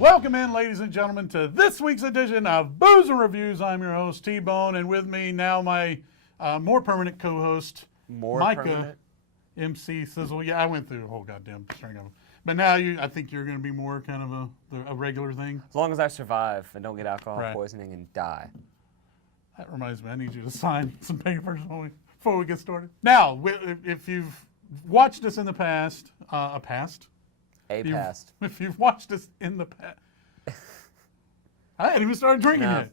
welcome in, ladies and gentlemen, to this week's edition of Booze and Reviews. I'm your host, T-Bone, and with me now my more permanent co-host, Micah, permanent? MC Sizzle. Yeah, I went through a whole goddamn string of them. But now I think you're going to be more kind of a regular thing. As long as I survive and don't get alcohol poisoning and die. That reminds me, I need you to sign some papers before we get started. Now, if you've watched us in the past, if you've watched us in the past, I hadn't even started drinking yet.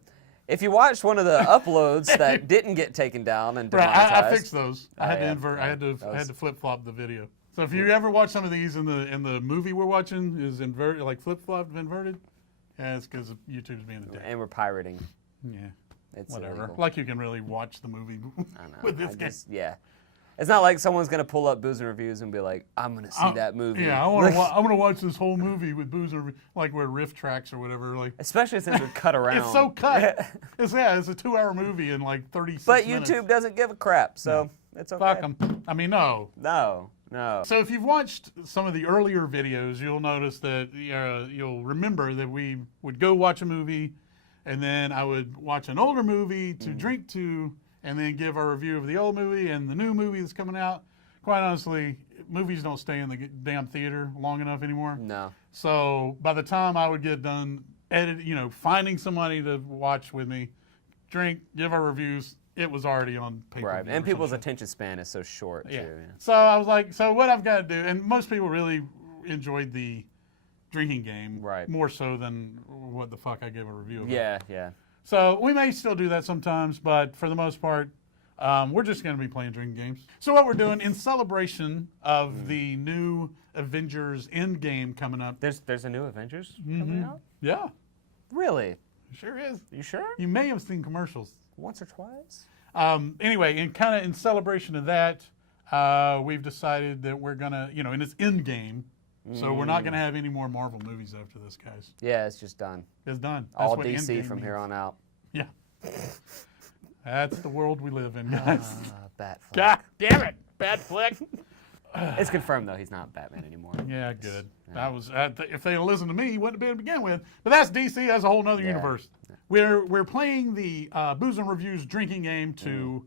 If you watched one of the uploads that didn't get taken down and demonetized, I fixed those. I had to invert. I had to flip flop the video. So if you ever watch some of these in the movie we're watching is inverted, like flip flopped, inverted, yeah, it's because YouTube's being a dick. And we're pirating. Yeah, it's whatever. Illegal. Like you can really watch the movie with this game. Yeah. It's not like someone's going to pull up Booze and Reviews and be like, I'm going to see that movie. Yeah, I want to watch this whole movie with Booze and Reviews, like where riff tracks or whatever. Like, especially since we're cut around. It's so cut. It's a 2-hour movie in like 36 but minutes. YouTube doesn't give a crap, so it's okay. Fuck them. I mean, no. No. So if you've watched some of the earlier videos, you'll notice that you'll remember that we would go watch a movie, and then I would watch an older movie to drink to, and then give our review of the old movie and the new movie that's coming out. Quite honestly, movies don't stay in the damn theater long enough anymore. No. So by the time I would get done finding somebody to watch with me, drink, give our reviews, it was already on paper. Right, and people's attention span is so short, too. Yeah. So I was like, so what I've got to do, and most people really enjoyed the drinking game more so than what the fuck I gave a review of. Yeah. So we may still do that sometimes, but for the most part, we're just going to be playing drinking games. So what we're doing in celebration of the new Avengers Endgame coming up. There's a new Avengers coming out? Yeah. Really? Sure is. You sure? You may have seen commercials. Once or twice? Anyway, in celebration of that, we've decided that we're going to, and it's Endgame, so we're not going to have any more Marvel movies after this, guys. Yeah, it's just done. It's done. All DC from here on out. Yeah. That's the world we live in, guys. Bat flick. God damn it. Bad flick. It's confirmed, though, he's not Batman anymore. Yeah, good. Yeah. If they had listened to me, he wouldn't have been to begin with. But that's DC. That's a whole nother universe. Yeah. We're playing the Booze and Reviews drinking game to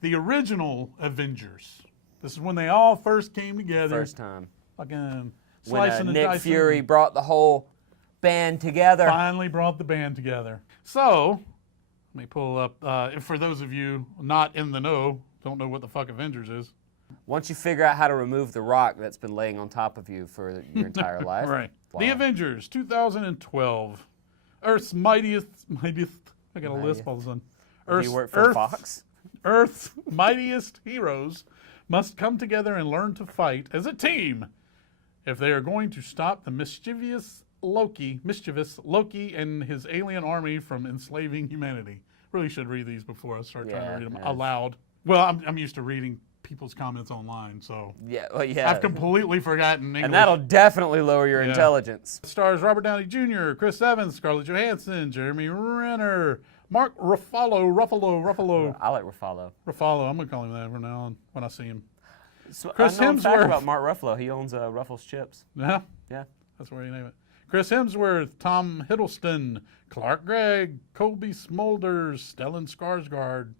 the original Avengers. This is when they all first came together. First time. Fucking slicing when Nick Fury brought the whole band together. Finally brought the band together. So, let me pull up, for those of you not in the know, don't know what the fuck Avengers is. Once you figure out how to remove the rock that's been laying on top of you for your entire life. Right. Wow. The Avengers, 2012. Earth's mightiest, I got a lisp all of a sudden. Do you work for Fox? Earth's mightiest heroes must come together and learn to fight as a team if they are going to stop the mischievous Loki and his alien army from enslaving humanity. Really should read these before I start trying to read them aloud. Well, I'm used to reading people's comments online, so I've completely forgotten English. And that'll definitely lower your intelligence. It stars Robert Downey Jr., Chris Evans, Scarlett Johansson, Jeremy Renner, Mark Ruffalo. I like Ruffalo. Ruffalo, I'm going to call him that from now on when I see him. So Chris Hemsworth. Fact about Mark Ruffalo, he owns Ruffles Chips. Yeah? Yeah. That's where you name it. Chris Hemsworth, Tom Hiddleston, Clark Gregg, Colby Smulders, Stellan Skarsgård,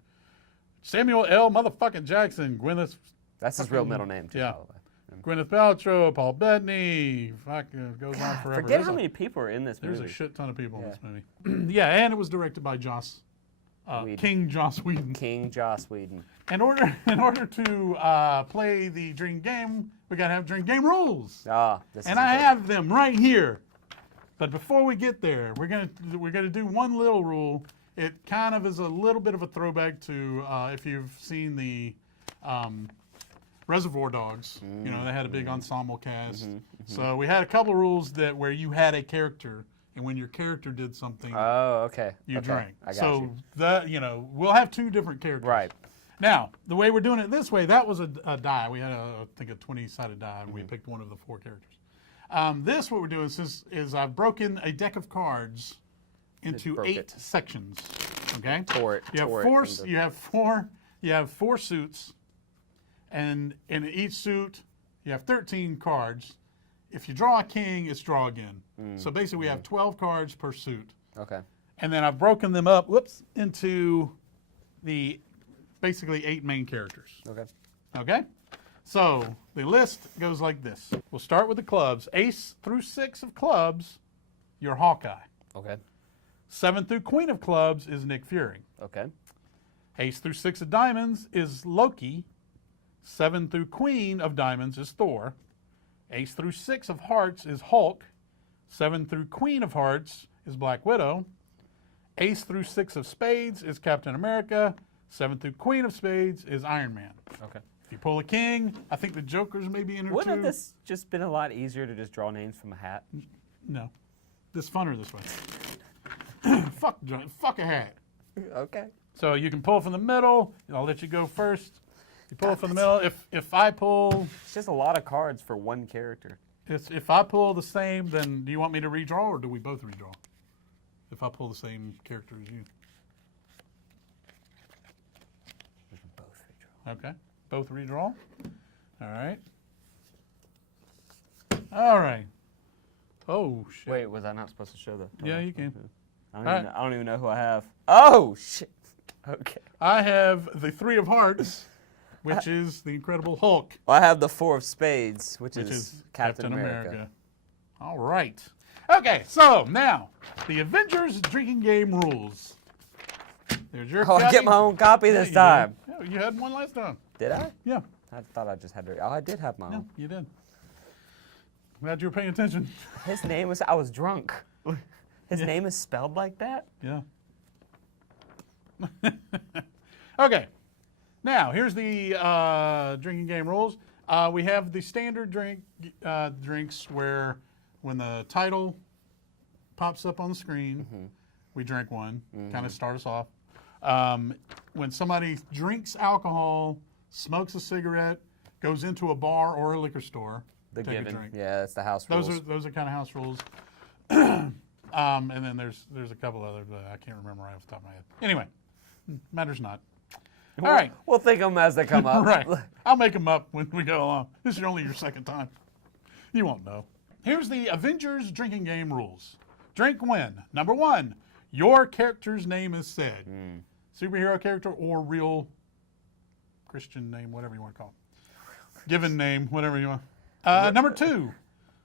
Samuel L. motherfucking Jackson, Gwyneth. That's his real middle name, too, by the way. Gwyneth Paltrow, Paul Bettany. Fucking goes on forever. Forget how many people are in this movie. There's a shit ton of people in this movie. And it was directed by King Joss Whedon. King Joss Whedon. In order to play the drinking game, we gotta have drinking game rules. I have them right here. But before we get there, we're gonna do one little rule. It kind of is a little bit of a throwback to if you've seen the Reservoir Dogs. They had a big ensemble cast. So we had a couple rules where you had a character, and when your character did something, you drank. I got you. We'll have two different characters. Right. Now, the way we're doing it this way, that was a die. We had I think a 20-sided die, and we picked one of the four characters. What we're doing is I've broken a deck of cards into 8 sections. Okay. You have four suits, and in each suit you have 13 cards. if you draw a king, it's draw again. So basically, we have 12 cards per suit. Okay. And then I've broken them up, into the basically 8 main characters. Okay. Okay? So the list goes like this. We'll start with the clubs. Ace through 6 of clubs, you're Hawkeye. Okay. 7 through Queen of clubs is Nick Fury. Okay. Ace through 6 of diamonds is Loki. 7 through Queen of diamonds is Thor. Ace through 6 of hearts is Hulk. 7 through Queen of hearts is Black Widow. Ace through 6 of spades is Captain America. 7 through Queen of spades is Iron Man. Okay. If you pull a king, I think the Jokers may be in there Wouldn't too. this just been a lot easier to just draw names from a hat? No. This funner this way. Fuck a hat. Okay. So you can pull from the middle. I'll let you go first. You pull from the middle. If I pull, It's just a lot of cards for one character. if I pull the same, then do you want me to redraw or do we both redraw? If I pull the same character as you. We can both redraw. Okay. Both redraw. All right. All right. Oh shit. Wait, was I not supposed to show that? Yeah, you can. I don't even know who I have. Oh shit. Okay. I have the 3 of hearts, which is the Incredible Hulk, Well, I have the 4 of spades, which which is Captain America. All right. Okay, so now the Avengers drinking game rules. There's your Oh, I copy. get my own copy this time. Yeah, you had one last time. Did I? Yeah, I thought I just had to. Oh, I did have my yeah, own. you did. Glad you were paying attention. His name was. I was drunk. His name is spelled like that? Yeah. Okay. Now, here's the drinking game rules. We have the standard drinks where when the title pops up on the screen, we drink one, kind of start us off. When somebody drinks alcohol, smokes a cigarette, goes into a bar or a liquor store, The take a given. drink. Yeah, that's the house rules. Those are kind of house rules. And then there's a couple others, but I can't remember right off the top of my head. Anyway, matters not. All right. We'll think of them as they come up. Right. I'll make them up when we go along. This is only your second time. You won't know. Here's the Avengers drinking game rules. Drink when. Number 1, your character's name is said. Superhero character or real Christian name, whatever you want to call it. Given name, whatever you want. Number 2,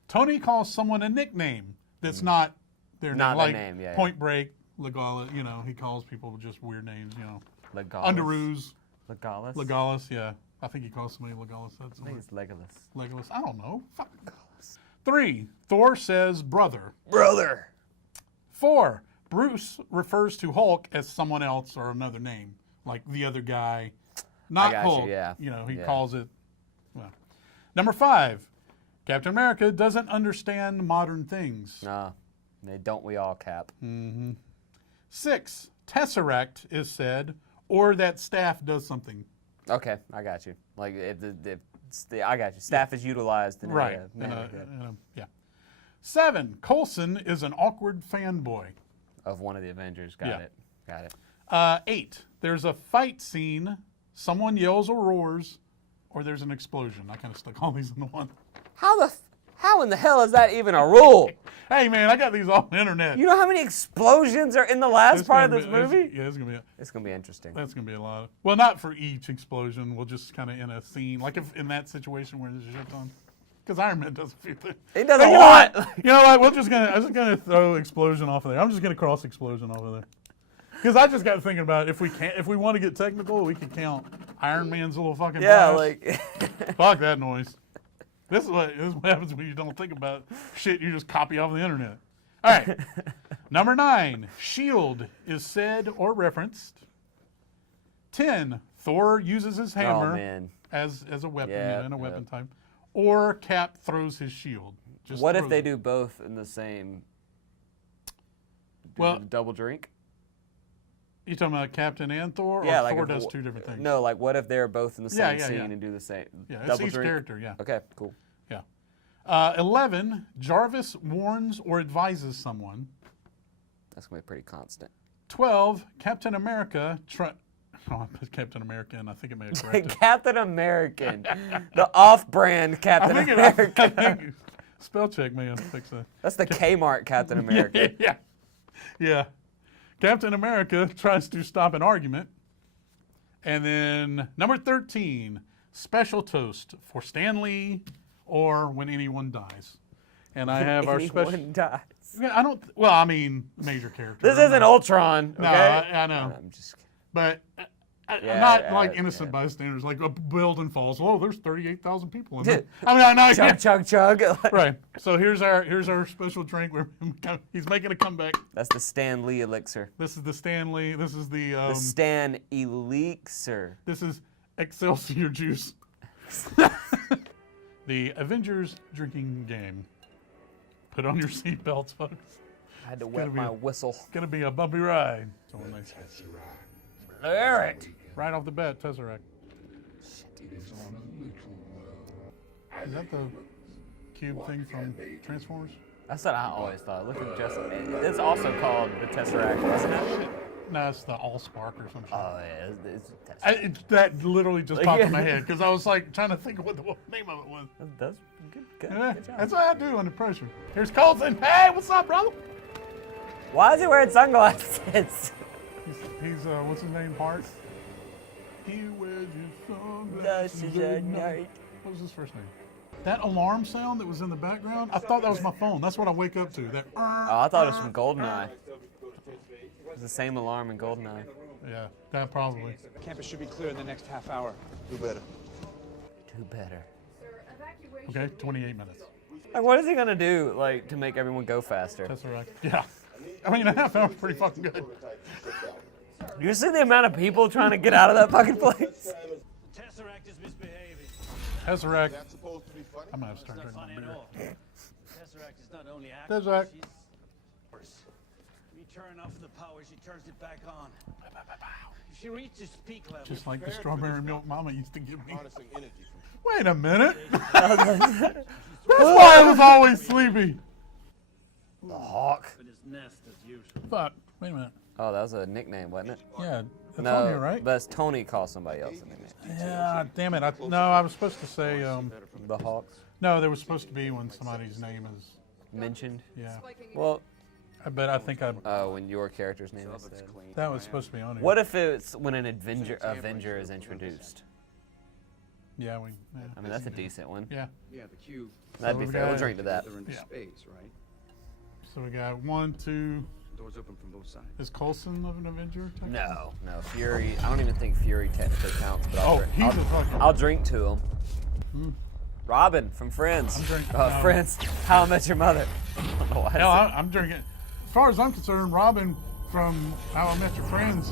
Tony calls someone a nickname that's not their Not name. their Like name, yeah, Point Break, Legalis, he calls people just weird names, Legalis. Underoos. Legalis. Legalis, yeah. I think he calls somebody Legalis. That's I think it's Legolas. Legolas. I don't know. Fuck. 3, Thor says brother. Brother. 4, Bruce refers to Hulk as someone else or another name, like the other guy, not got you, Hulk. yeah. He Yeah. calls it. Well. Number 5, Captain America doesn't understand modern things. Nah. Don't we all, Cap? 6, Tesseract is said, or that staff does something. Okay, I got you. Like, I got you. Staff is utilized in Right. a manner Yeah. 7, Coulson is an awkward fanboy. of one of the Avengers. Got Yeah. it. Got it. 8, there's a fight scene, someone yells or roars, or there's an explosion. I kind of stuck all these into one. How in the hell is that even a rule? Hey, man, I got these off the internet. You know how many explosions are in the last It's part of gonna this be- it's- movie? Yeah, it's going to be It's gonna be interesting. that's going to be a lot. Well, not for each explosion. We'll just kind of in a scene, like if in that situation where there's a shit ton. Because Iron Man does a few things. He does Hey, a you know lot. what? You know what? I'm just gonna throw explosion off of there. I'm just gonna cross explosion off of there. Because I just got thinking about if we want to get technical, we could count Iron Man's little fucking Yeah, blast. like Fuck that noise. This is what happens when you don't think about shit you just copy off the internet. All right. Number 9, shield is said or referenced. 10, Thor uses his hammer man. as a weapon, Yeah, in a yeah. weapon type. Or Cap throws his shield. Just what if throws they it. do both in the same? Well- double drink. You talking about Captain and Thor? Yeah, or like Thor if- does two different things? No, like what if they're both in the same Yeah, scene yeah. and do the same? Yeah, it's double each drink. character, yeah. Okay, cool. Yeah. 11, Jarvis warns or advises someone. That's gonna be pretty constant. 12, Captain America. Oh, I put Captain America in. I think it may have corrected. Captain American, the off-brand Captain I think American. I think Spell check, man. Fix that. That's the Kmart Captain America. Yeah. Captain America tries to stop an argument. And then number 13, special toast for Stan Lee or when anyone dies. And I have our special. Anyone dies. Yeah, I don't. Well, I mean, major character. This isn't Ultron. Okay? No, I know. I'm just kidding. But Yeah, not like innocent bystanders, like a building falls. Oh, there's 38,000 people in there. Dude. I mean, I know. Chug, chug, chug. Right. So here's our special drink. He's making a comeback. That's the Stan Lee elixir. This is the Stanley. This is the. The Stan elixir. This is Excelsior juice. The Avengers drinking game. Put on your seatbelts, folks. I had to wet my whistle. It's gonna be a bumpy ride. Eric. Right off the bat, Tesseract. Is that the cube thing from Transformers? That's what I always thought. Look at just. It's also called the Tesseract, wasn't it? No, it's the Allspark or some shit. Oh yeah, it's Tesseract. That literally just popped in my head because I was like trying to think of what the name of it was. That's good. Yeah, Good job. that's what I do under pressure. Here's Colton. Hey, what's up, brother? Why is he wearing sunglasses? He's what's his name? Hart. He wears his Glasses sunglasses at at night. night. What was his first name? That alarm sound that was in the background, I thought that was my phone. That's what I wake up to. That. Oh, I thought it was from GoldenEye. It's the same alarm in GoldenEye. Yeah, that probably. Campus should be clear in the next half hour. Do better. Do better. Okay, 28 minutes. Like, what is he gonna do, like, to make everyone go faster? Tesseract. Yeah. I mean, a half hour is pretty fucking good. You see the amount of people trying to get out of that fucking place? Tesseract is misbehaving. Tesseract. That's supposed to be funny. I'm gonna have to start drinking Funny my at beer. all. Tesseract is not only active, Tesseract. she's we turn off the power, she turns it back on. If she reaches peak level, Just like the strawberry milk mama used to give me. Harnessing energy from Wait a minute. That's why I was always sleepy. The Hawk. for this nest as usual. Fuck. Wait a minute. Oh, that was a nickname, wasn't it? Yeah, that's No, on here, right? but Tony calls somebody else a nickname. Yeah, damn it. I was supposed to say, The Hawks. no, there was supposed to be when somebody's name is, Mentioned. yeah. Well, But I think when your character's name is said. that was supposed to be on here. What if it's when an Avenger is introduced? Yeah, I mean, that's a decent one. yeah. Yeah, the cube. That'd be we fair. We'll got- drink to that. They're in Yeah. space, right? So we got 1, 2. Doors open from both sides. Is Coulson of an Avenger? technically? No, Fury. I don't even think Fury technically counts. But Oh, he's a fucking. I'll drink to him. Robin from Friends. I'm drinking- no. Friends. How I Met Your Mother. I don't know why I Hell, said- I'm drinking. As far as I'm concerned, Robin from How I Met Your Friends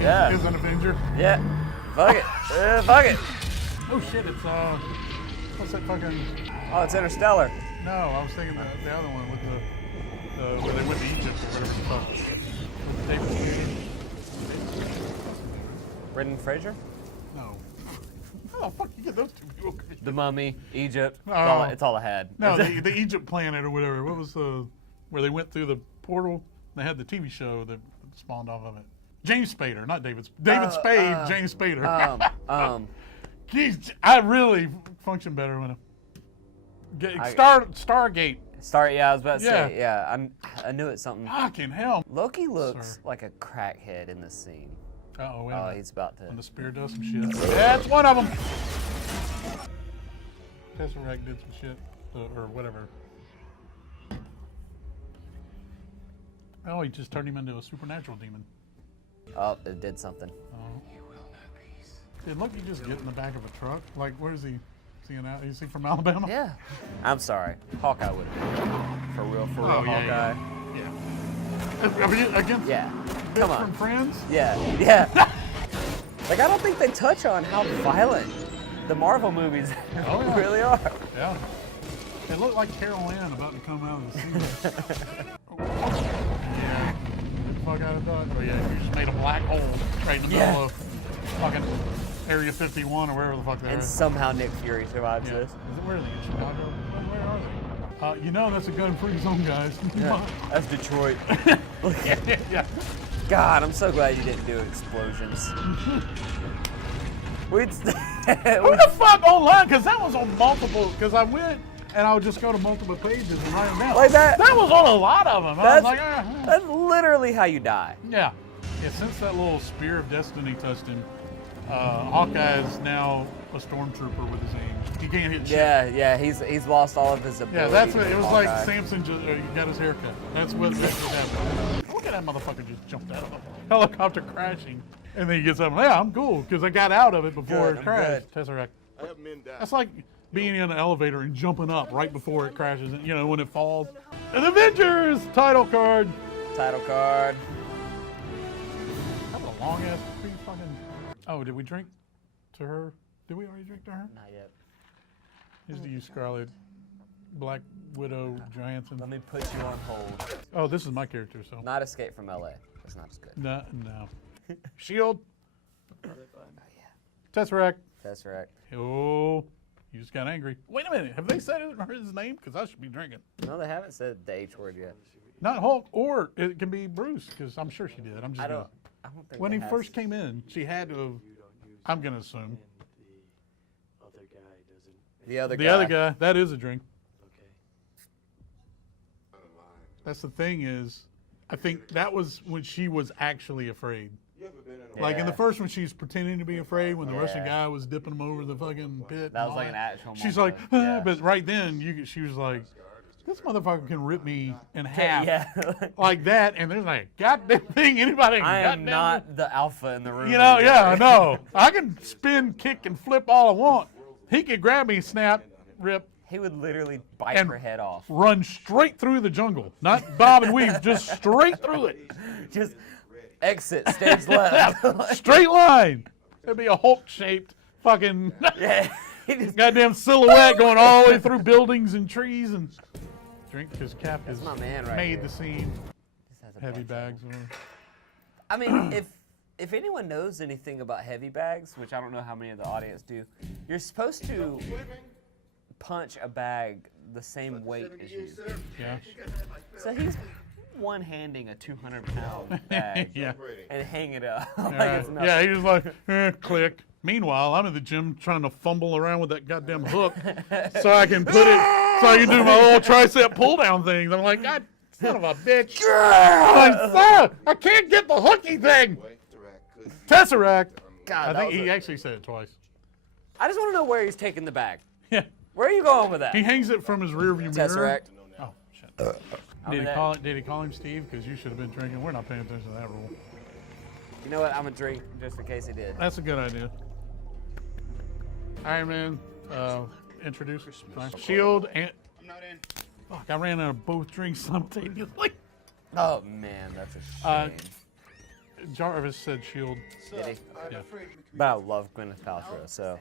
Yeah. is an Avenger. Yeah. Fuck it. Fuck it. Oh shit, it's what's that fucking? Oh, it's Interstellar. No, I was thinking the other one with the where they went to Egypt or whatever the fuck. With David Cage. Brendan Fraser. No. How the fuck you get those two people confused? The Mummy. Egypt. Oh. It's all I had. No, the Egypt planet or whatever. What was where they went through the portal? They had the TV show that spawned off of it. James Spader, not David. David Spade, James Spader. Jeez, I really function better when Stargate. Yeah, I was about to Yeah. say. Yeah, I knew it's something. Fucking hell. Loki looks Sir. like a crackhead in this scene. Uh-oh, wait a Oh, minute. he's about to. When the spear does some shit. That's one of them. Tesseract did some shit, or whatever. Oh, he just turned him into a supernatural demon. Oh, it did something. Did Loki just get in the back of a truck? Like, where is he? Is he from Alabama? Yeah. I'm sorry. Hawkeye would have been. For real, Oh, yeah, Hawkeye. Yeah. Against Yeah. Bitch Come on. from Friends? Yeah. Like, I don't think they touch on how violent the Marvel movies Oh, yeah. really are. Yeah. It looked like Carol Ann about to come out of the sewer. Yeah. Get the fuck out of Dodge. Oh, yeah. You just made a black hole right in the middle of fucking Area 51 or wherever the fuck that And is. somehow Nick Fury survives Yeah. this. Is it where are they? In Chicago? Where are they? You know that's a gun-free zone, guys. That's Detroit. Yeah. God, I'm so glad you didn't do explosions. Who the fuck online? Because that was on multiple. Because I went and I would just go to multiple pages and write them down. Like that? That was on a lot of them. I was like, That's literally how you die. yeah. Yeah, since that little spear of destiny touched him, Hawkeye is now a stormtrooper with his aim. He can't hit shit. Yeah, he's lost all of his ability. Yeah, that's what it was like. Hawkeye. Samson just got his haircut. That's what happened. Look at that motherfucker just jumped out of the helicopter crashing, and then he gets up. Yeah, I'm cool because I got out of it before Good, it I'm crashed. Tesseract. I have men die. That's like being in an elevator and jumping up right before it crashes. You know, when it falls. An Avengers title card. Title card. That was a long ass fucking. Oh, did we drink to her? Did we already drink to her? Not yet. Here's to you, Scarlet. Black Widow Johansson. Let me put you on hold. Oh, this is my character, so. Not Escape from LA. That's not as good. No. Shield. Tesseract. Tesseract. Oh, you just got angry. Wait a minute. Have they said his name? Because I should be drinking. No, they haven't said the H word yet. Not Hulk, or it can be Bruce, because I'm sure she did. I'm just I gonna, don't think when they he have- first came in, she had to have, I'm going to assume. The other The guy. other guy, that is a drink. Okay. That's the thing is, I think that was when she was actually afraid. You ever been in a Like in the Yeah. first one, she's pretending to be afraid when the Russian Yeah. guy was dipping him over the fucking pit. That and was all like an actual She's moment. like, Yeah. but right then, she was like, this motherfucker can rip me in half. Yeah. Like that, and there's like, goddamn thing, anybody can I am goddamn not the alpha in the room. You know, yeah, I know. I can spin, kick, and flip all I want. He could grab me, snap, rip, He would literally bite And- her head off. run straight through the jungle. Not bob and weave, just straight through it. Just exit stage left. Straight line. It'd be a Hulk-shaped fucking Yeah. He just, goddamn silhouette going all the way through buildings and trees and drink because Cap has my man right made here. the scene. just has a Heavy bunch of- bags. I mean, if anyone knows anything about heavy bags, which I don't know how many of the audience do, you're supposed to punch a bag the same weight as you. Yeah. So he's one-handing a 200-pound bag Yeah. and hanging it up like Yeah, it's nothing. yeah, he was like, click. Meanwhile, I'm in the gym trying to fumble around with that goddamn hook so I can put it, so I can do my old tricep pull-down things. I'm like, God, son of a bitch. I'm like, "Sir, I can't get the hooky thing. Tesseract. God, I that think was he a- actually said it twice. I just want to know where he's taking the bag. Yeah. Where are you going with that? He hangs it from his rearview mirror. Tesseract. Oh, shit. I Did mean, he call him Steve? Because you should have been drinking. We're not paying attention to that rule. You know what? I'm going to drink just in case he did. That's a good idea. Iron Man, introduce. Shield and. I'm not in. Fuck, I ran out of both drinks simultaneously. Oh, man, that's a Uh, shame. Jarvis said Shield. Did he? Yeah. But I love Gwyneth Paltrow, so.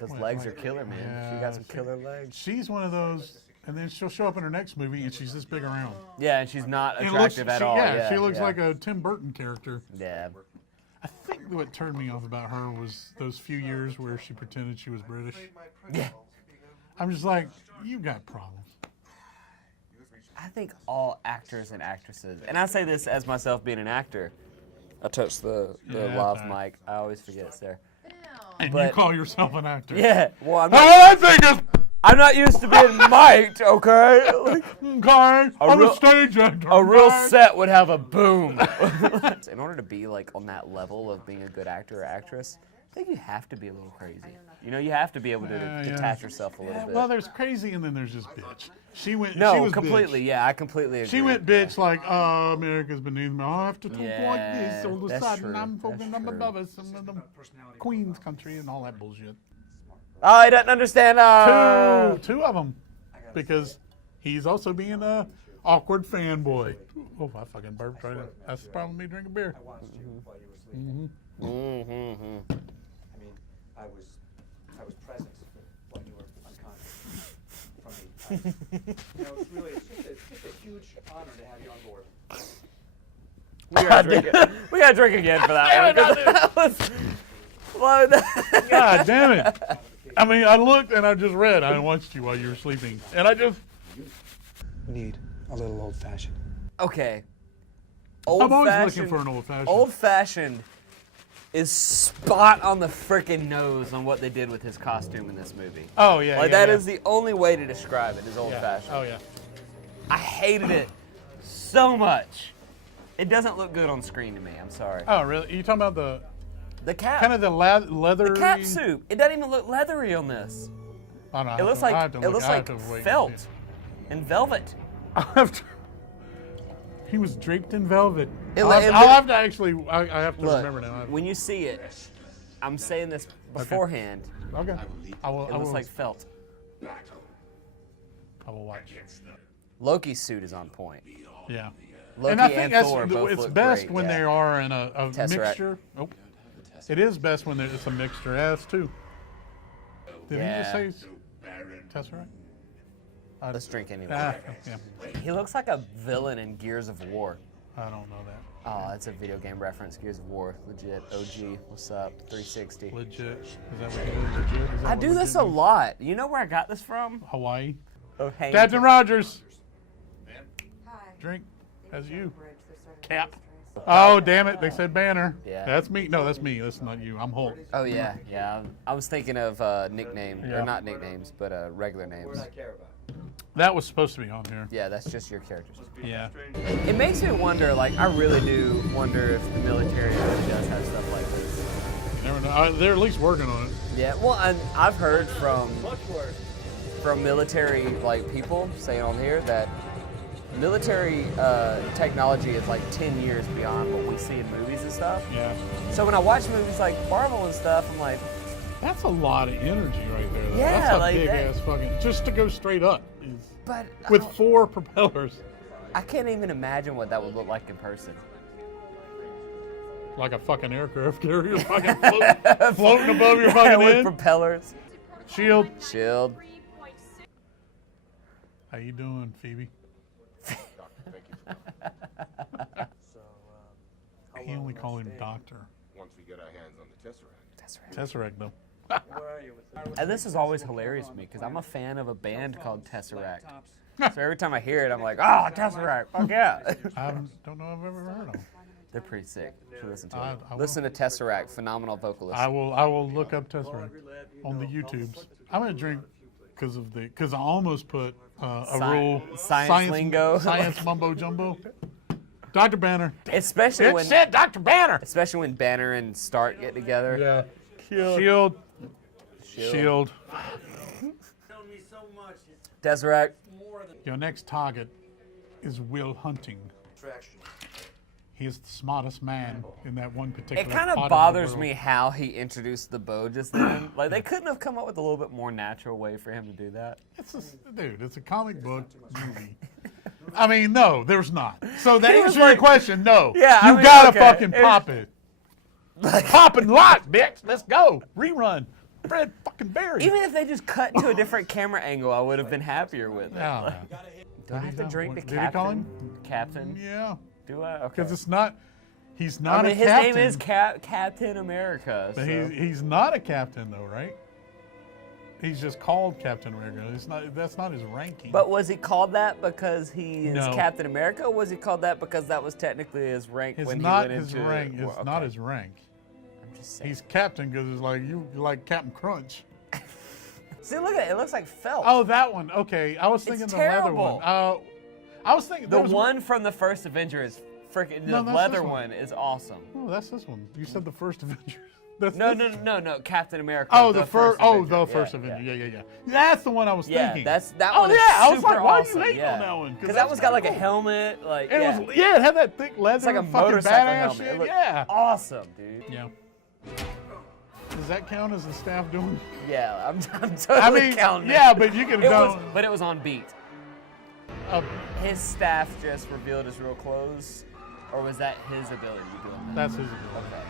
Those legs are killer, man. She got some killer legs. She's one of those, and then she'll show up in her next movie, and she's this big around. Yeah, and she's not And it attractive at all. Yeah, Yeah, she looks yeah. like a Tim Burton character. Yeah. I think what turned me off about her was those few years where she pretended she was British. Yeah. I'm just like, you got problems. I think all actors and actresses, and I say this as myself being an actor. I touched the Yeah, lav that's all right. mic. I always forget it's there. And you But- call yourself an actor. Yeah. Well, I think it's I'm not used to being mic'd, okay? Like, okay. I'm real- a stage actor. a real okay? set would have a boom. In order to be like on that level of being a good actor or actress, I think you have to be a little crazy. You know, you have to be able to Yeah, yeah. detach yourself a little Yeah, bit. well, there's crazy, and then there's just bitch. She went. No, she was completely. Bitch. Yeah, I completely agree. She went bitch like, America's beneath me. I have to talk like this. Yeah, All of a that's sudden, true, I'm that's fucking up true. above us, and the Queen's country, and all that bullshit. Oh, he doesn't understand. Two of them, because he's also being a awkward fanboy. Oh, I fucking burped right. That's the problem with me drinking beer. I watched you while you were sleeping. I mean, I was present when you were unconscious from me. You know, it's just a huge honor to have you on board. We gotta drink again for that one. 'cause that was. Well, God damn it! I mean, I looked and I just read. I watched you while you were sleeping, and I just. Need a little old fashioned. okay. I'm always Old-fashioned- looking for an old fashioned. Old-fashioned is spot on the freaking nose on what they did with his costume in this movie. Oh yeah. Like yeah, that yeah. is the only way to describe it. Is old Yeah. fashioned. Oh yeah. I hated it so much. It doesn't look good on screen to me. I'm sorry. Oh really? Are you talking about The cap. kind of the leather? the cap suit. It doesn't even look leathery on this. Oh, no, It looks like felt and velvet. He was draped in velvet. It I'll li- have, it I'll li- have to actually. I have to Look, remember now. when you see it, I'm saying this beforehand. Okay. I will. It looks like felt. I will watch. Loki's suit is on point. Yeah. Loki And I think Thor both it's look best great, when yeah. they are in a Tesseract. mixture. Oh. It is best when it's a mixture. As too. Did he just say Tesseract? Let's drink anyway. Yeah. He looks like a villain in Gears of War. I don't know that. Oh, that's a video game reference. Gears of War, legit. OG, what's up? 360. Legit. Is that what you do? Legit? Is that I what do legit this a lot. You know where I got this from? Hawaii. Oh, hey. Captain Rogers. Hi. Drink. That's you. Bridge, they're starting to Cap. race. Oh, damn it. They said Banner. Yeah. That's me. No, that's me. That's not you. I'm Hulk. Oh yeah, yeah. I was thinking of nicknames, Yeah. or not nicknames, but regular names. I care about. That was supposed to be on here. Yeah, that's just your characters. Yeah. It makes me wonder, like, I really do wonder if the military really does have stuff like this. You never know. They're at least working on it. Yeah, well, and I've heard from military like people saying on here that military technology is like 10 years beyond what we see in movies and stuff. Yeah. So when I watch movies like Marvel and stuff, I'm like, That's a lot of energy right there. Though. Yeah, That's a like big that- ass fucking. Just to go straight up. but With 4 propellers. I can't even imagine what that would look like in person. Like a fucking aircraft carrier fucking floating above your fucking With head. propellers, Shield. shield. How you doing, Phoebe? He only called him doctor. Once we get our hands on the Tesseract. That's right. Tesseract though. And this is always hilarious to me because I'm a fan of a band called Tesseract. So every time I hear it, I'm like, oh, Tesseract, fuck yeah. I don't know if I've ever heard of him. They're pretty sick. You should listen to I it. will. Listen to Tesseract, phenomenal vocalist. I will look up Tesseract on the YouTubes. I'm gonna drink because I almost put a rule science lingo. science mumbo jumbo. Dr. Banner. Especially It when, said Dr. Banner. especially when Banner and Stark get together. Yeah. Shield. Shield. Tesseract. Your next target is Will Hunting. He is the smartest man in that one particular. It kind part of the bothers world. me how he introduced the bow just then. Like, they couldn't have come up with a little bit more natural way for him to do that. Dude, it's a comic book movie. I mean, no, there's not. So the He was answer to your like- question, no. Yeah, I you mean, gotta okay. fucking pop it. Pop and lock, bitch. Let's go. Rerun. Fred fucking Barry. Even if they just cut to a different camera angle, I would have been happier with it. No. Do I have to drink the Did he call captain? him? Captain? Yeah. Do I? Okay. Because it's not. He's I not mean, a his captain. name is Captain America. But So. he's not a captain though, right? He's just called Captain America. It's not. That's not his ranking. But was he called that because he is No. Captain America, or was he called that because that was technically his rank it's when not he went his into rank. It's well, not okay. his rank. I'm just saying. He's captain because it's like you like Captain Crunch. See, look at it. It looks like felt. Oh, that one. Okay, I was thinking the leather terrible. one. I was thinking the there was one from the first Avengers, freaking No, the that's leather this one. one is awesome. Oh, that's this one. You said the first Avengers. That's No, this- no, Captain America. Oh, the first. Oh, Avenger. the first Avenger. Yeah. That's the one I was Yeah, thinking. that Oh, one is yeah, I was super like, why are you awesome. hating yeah. on that one? 'Cause Because that's that one's got like a kinda cool. helmet, like And yeah. it was, yeah, it had that thick leather. It's like a fucking motorcycle badass helmet. shit. It looked Yeah. awesome, dude. Yeah. Does that count as the staff doing? Yeah, I'm totally I mean, counting it. yeah, but you could It have was, done. but it was on beat. His staff just revealed his real clothes, or was that his ability doing that? That's his ability. Okay.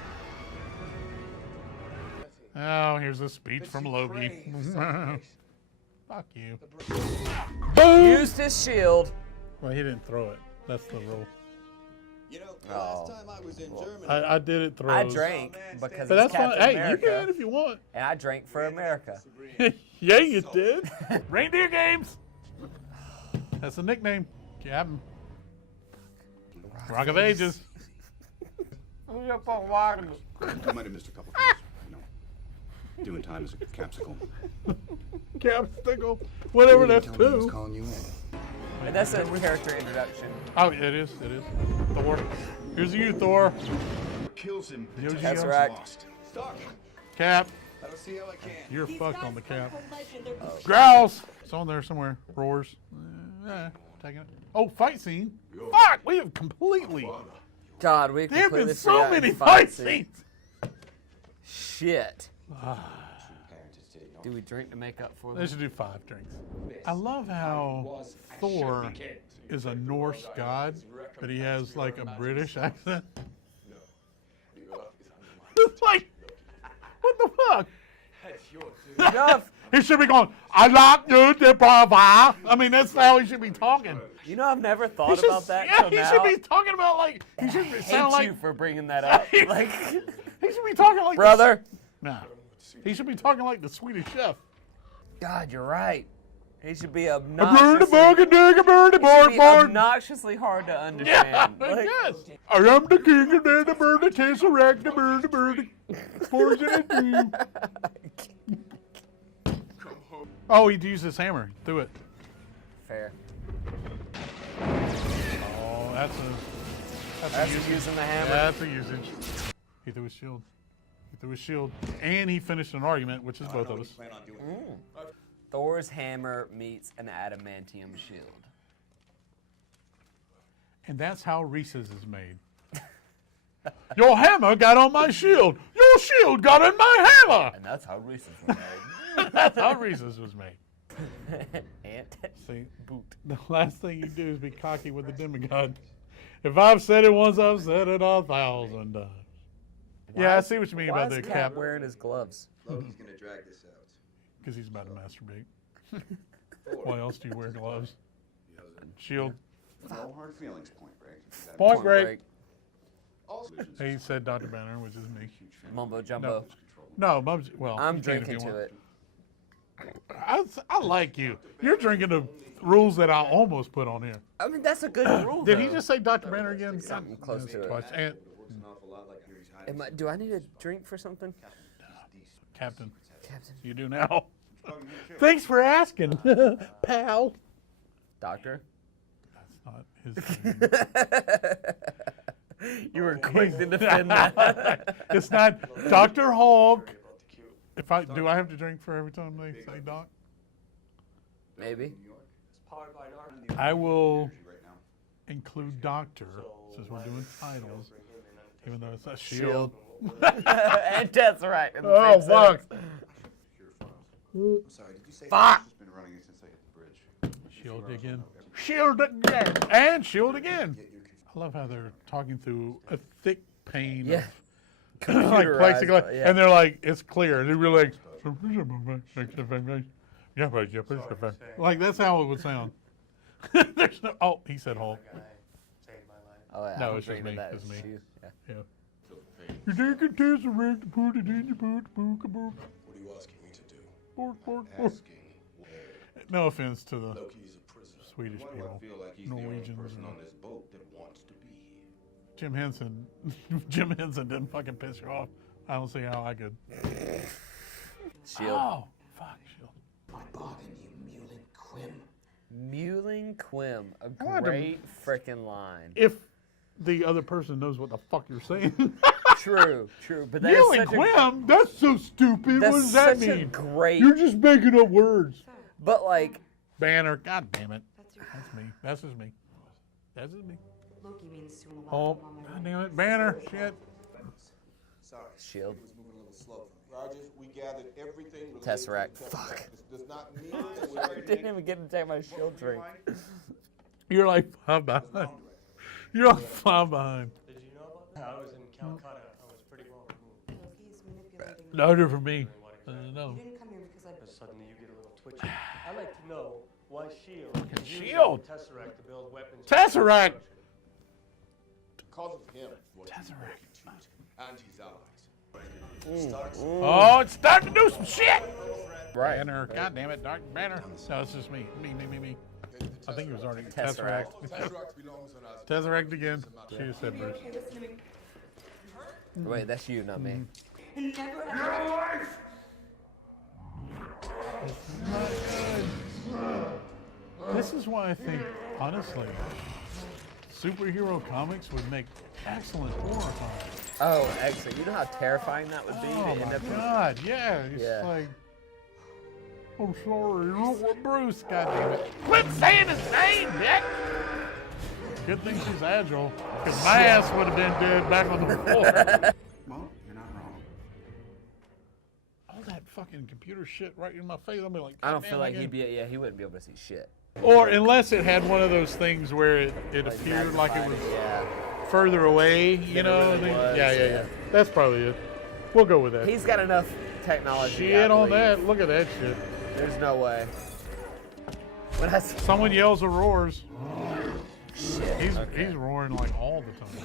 Oh, here's a speech from Loki. Fuck you. Used his shield. Well, he didn't throw it. That's the rule. You know, the Oh. last time I was in Germany, I did it throws. I drank because But it's that's fine. Captain Hey, America, you can if you want. and I drank for America. Yeah, you did. Reindeer games. That's the nickname. Captain. Rock of Ages. I might have missed a couple things. You know, doing time as a capsicle. Capsicle. Whatever, that's Tell me who's two. calling you in. And that's a character introduction. Oh, it is. It is. Thor. Here's you, Thor. Kills him. Yoshi That's Yoshi. right. Lost. Stark, Cap. I don't see how I can. You're These fucked guys on the cap. are legend. They're Growls. It's on there somewhere. Roars. Taking it. Oh, fight scene. Fuck, we have completely. God, we There have completely been so forgotten many fight fight scenes. Shit. Do we drink to make up for They them? should do 5 drinks. I love how Thor is a Norse god, but he has like a British accent. It's like, what the fuck? Enough. He should be going, I like you, the brava. I mean, that's how he should be talking. You know, I've never He thought should, about that yeah, till he now. should be talking about like, he should Hate sound like, you for bringing that up. Like, he should be talking like brother. Nah. He should be talking like the Swedish chef. God, you're right. He should be A birdie, obnoxiously, buggy, diggy, birdie, be board, board. obnoxiously hard to Yeah, understand. Like, yes. I am the king of the bird, the tesseract, the bird, poison and Oh, he used his hammer. Do it. fair. Oh, that's That's usage. using the hammer. That's a usage. He threw his shield. He threw his shield, and he finished an argument, which is both of us. Plan on doing Thor's hammer meets an adamantium shield. And that's how Reese's is made. Your hammer got on my shield. Your shield got on my hammer. And that's how Reese's were made. That's how Reese's was made. Ant See, boot. the last thing you do is be cocky with the demigod. If I've said it once, I've said it 1,000 times. Yeah, I see what you mean Why about is the Cap cap. wearing his gloves? Loki's gonna drag this out. Because he's about to masturbate. Why else do you wear gloves? Shield. No hard feelings, Point Break. Point break. Break. He said Dr. Banner, which is me. Mumbo jumbo. No, Mubs. Well, I'm you can if drinking you to want. it. I like you. You're drinking the rules that I almost put on here. I mean, that's a good rule. Did he though. just say Dr. Banner again? Something close to it. Twice. And Do I need a drink for something? Captain, Captain. you do now. Thanks for asking, pal. Doctor? That's not his name. You were quick to defend that. It's not Dr. Hulk. If I do, I have to drink for every time they say Doc. Maybe. I will include Doctor since we're doing titles, even though it's a shield. And that's right. in the Oh same fuck! sentence. Sorry, did you say Fuck! It's been running since I hit the bridge. Shield again. Shield again. And shield again. I love how they're talking through a thick pane Yeah. of like Computerized, plexiglass, yeah. and they're like, it's clear. They're really like that's how it would sound. There's no. Oh, he said Hulk. Oh, yeah, No, I'm it's just drinking me. that. It's me. You. Yeah. Yeah. You take a tesseract, put it in your boot, book a book. What are you asking me to do? Bork, bork, bork. No offense to the Loki is a prisoner. Swedish Why do people, I feel like he's the only Norwegians. person and- on this boat that wants to be here? Jim Henson. Jim Henson didn't fucking piss you off. I don't see how I could. Shield. Oh, fuck, Shield. My bargain, you Mulin Quim. Mewling Quim. A wanted to- great frickin' line. If the other person knows what the fuck you're saying. True, true. But that's Neil and such a, Quim? That's so stupid. that's What does that such a mean? great. You're just making up words. But like, Banner, god damn it. That's your That's me. That's just me. That's just me. Loki means to him a Oh, lot. god damn it. Banner, shit. Sorry. Shield. It was moving a little slow for me. Rogers, we gathered everything related Tesseract. to the Fuck. This does not mean that we're I didn't even get to take my shield drink. You're like 5 behind. You're like 5 behind. Did you know about that? I was in Calcutta. I was pretty well removed. Loki's manipulating you. No, for me. No. You didn't come here because I. Suddenly you get a little twitchy. I'd like to know why S.H.I.E.L.D. is using S.H.I.E.L.D. the Tesseract to build weapons. Tesseract! because of him. And his allies. Oh, it's starting to do some shit. Right. Banner, god damn it, Dark Banner. No, it's just me. Me. I think he was already Tesseract. Tesseract belongs on us. Tesseract again. She just said Bruce. Okay, listen to me. Wait, that's you, not me. This is why I think, honestly, superhero comics would make excellent horror comics. Oh, excellent. You know how terrifying that would be Oh to end my up in God, yeah. It's Yeah. like, I'm sorry, Bruce, goddammit. Quit saying his name, Dick! Good thing she's agile, because my ass would have been dead back on the floor. Well, you're not wrong. All that fucking computer shit right in my face, I'll be like, I don't "God feel damn, like I he'd can-" be, he wouldn't be able to see shit. Or unless it had one of those things where it Like appeared like it was magnified, yeah. further away, you it know? really and was, yeah. yeah. That's probably it. We'll go with that. He's got enough technology. Shit I on believe. that. Look at that shit. There's no way. When I s- Someone yells or roars. He's roaring like all the time.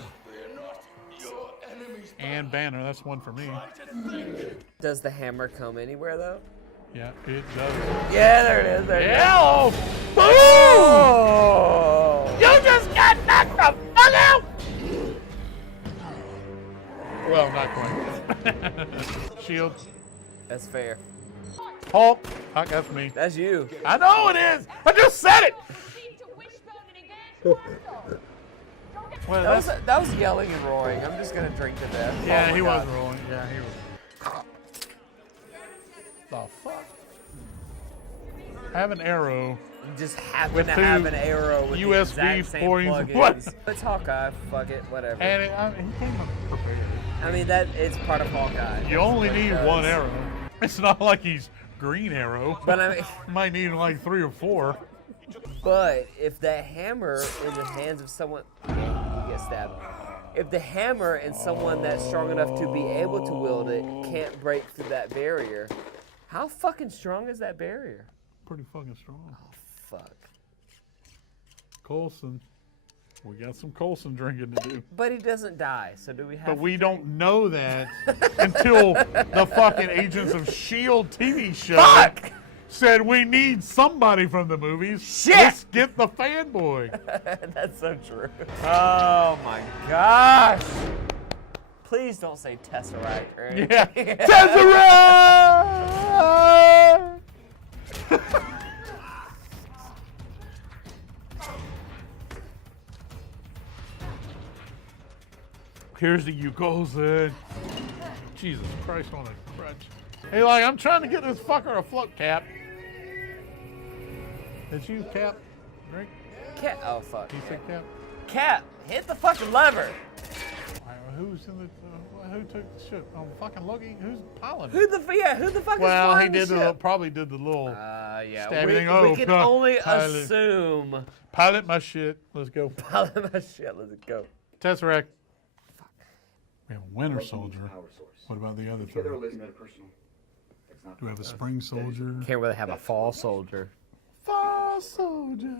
And Banner, that's one for me. Does the hammer come anywhere though? Yeah, it does. Yeah, there it is. There it is. Hell! Boom! Oh! You just got knocked the fuck out! Well, not quite. Shield. That's fair. Hulk. That's me. That's you. I know it is! I just said it! Well, That was yelling and roaring. I'm just gonna drink to death. yeah, Oh my he was God. rolling. Yeah, he was. The fuck? I have an arrow. You just happen With to two have an arrow with the USB exact same ports. plugins. What? It's Hawkeye. Fuck it. Whatever. And he came up prepared. I mean, that it's part of Hawkeye. You That's only what he need does. one arrow. It's not like he's Green Arrow. But I mean, You might need like 3 or 4. but if that hammer in the hands of someone, you get stabbed. If the hammer in someone that's strong enough to be able to wield it can't break through that barrier, how fucking strong is that barrier? Pretty fucking strong. Fuck. Coulson. We got some Coulson drinking to do. But he doesn't die, so do we have But to we don't know that until the fucking Agents of S.H.I.E.L.D. TV show Fuck! said we need somebody from the movies. Shit! Let's get the fanboy. That's so true. Oh my gosh! Please don't say Tesseract or anything. Yeah. Tesseract! Here's the Yugosan. Jesus Christ on a crutch. Hey, like, I'm trying to get this fucker afloat, Cap. Did you, Cap? Drink? Cat. Oh fuck. He said Cap? Cat, hit the fucking lever. Who's in the... who took the ship? Oh, fucking Loki? Who's piloting? Who the fuck is Well, he flying did the the, ship? probably did the little Yeah. stabby We, thing. Oh, we can God. only Pilot. assume. pilot my shit. Let's go. Pilot my shit. Let's go. Tesseract. We have a Winter Soldier. What about the other three? Do we have a Spring Soldier? Can't really have a fall soldier. Fall Soldier.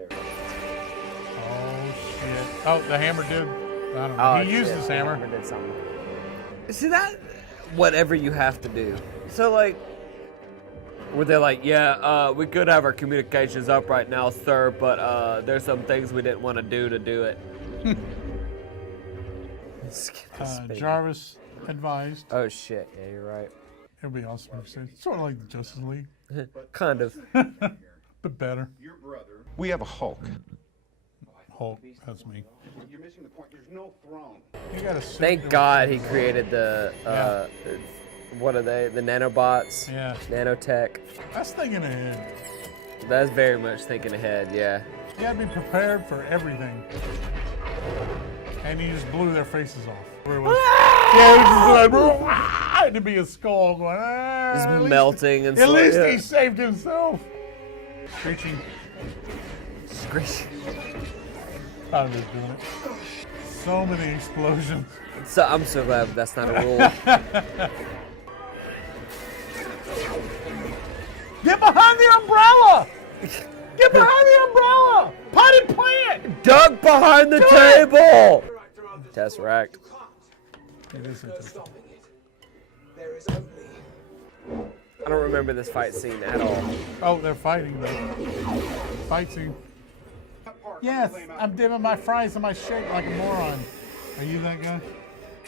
Oh shit! Oh, the hammer did. I don't know. He used shit, his the hammer. did something. See that? Whatever you have to do. So like, were they like, yeah, we could have our communications up right now, sir, but there's some things we didn't want to do it. Skip the speed. Jarvis advised. Oh shit! Yeah, you're right. It'll be awesome. Sort of like the Justice League, Kind of. but better. We have a Hulk. Hulk, that's me. You're missing the point. There's no throne. You got a suit Thank that- God he created the what are they? The nanobots. Yeah, Nanotech. that's thinking ahead. That's very much thinking ahead. Yeah. You gotta be prepared for everything. And he just blew their faces off. Where it was, yeah, he just like, "Ah!" and it'd be a skull going, "Ah," Just at least- melting and At least yeah. he saved himself. Screeching. Screech. Probably just doing it. So many explosions. So I'm so glad that's not a rule. Get behind the umbrella! Get behind the umbrella! Potted plant! Duck behind the table. Tesseract. It is interesting. I don't remember this fight scene at all. Oh, they're fighting though. Fight scene. Yes, I'm dipping my fries in my shake like a moron. Are you that guy?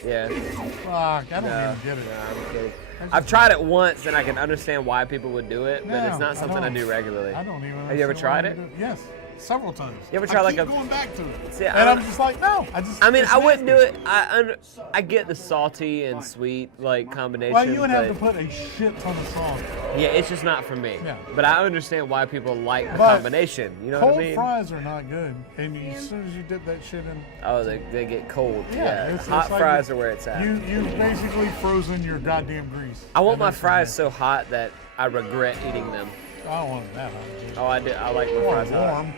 Yeah. Fuck, I don't even get it. I'm kidding. I've tried it once and I can understand why people would do it, but No, it's not something I don't. do regularly. I don't even. Have you ever tried it? understand why they do Yes, several times. You ever try like keep a- going back to it, See, and I'm just like, no. I mean, it's I wouldn't do nasty. it. I get the salty and sweet like combination. Well, you would have to but- put a shit ton of sauce. Yeah, it's just not for me. Yeah. But I understand why people like the But combination. You know Cold what I mean? fries are not good, and as soon as you dip that shit in, Oh, they get cold. Yeah. it's Hot like fries are where it's at. You basically frozen your goddamn grease. I want And my that's fries nasty. so hot that I regret eating them. I don't want them that hot. Dude. Oh, I do. I like I my want fries them hot. warm.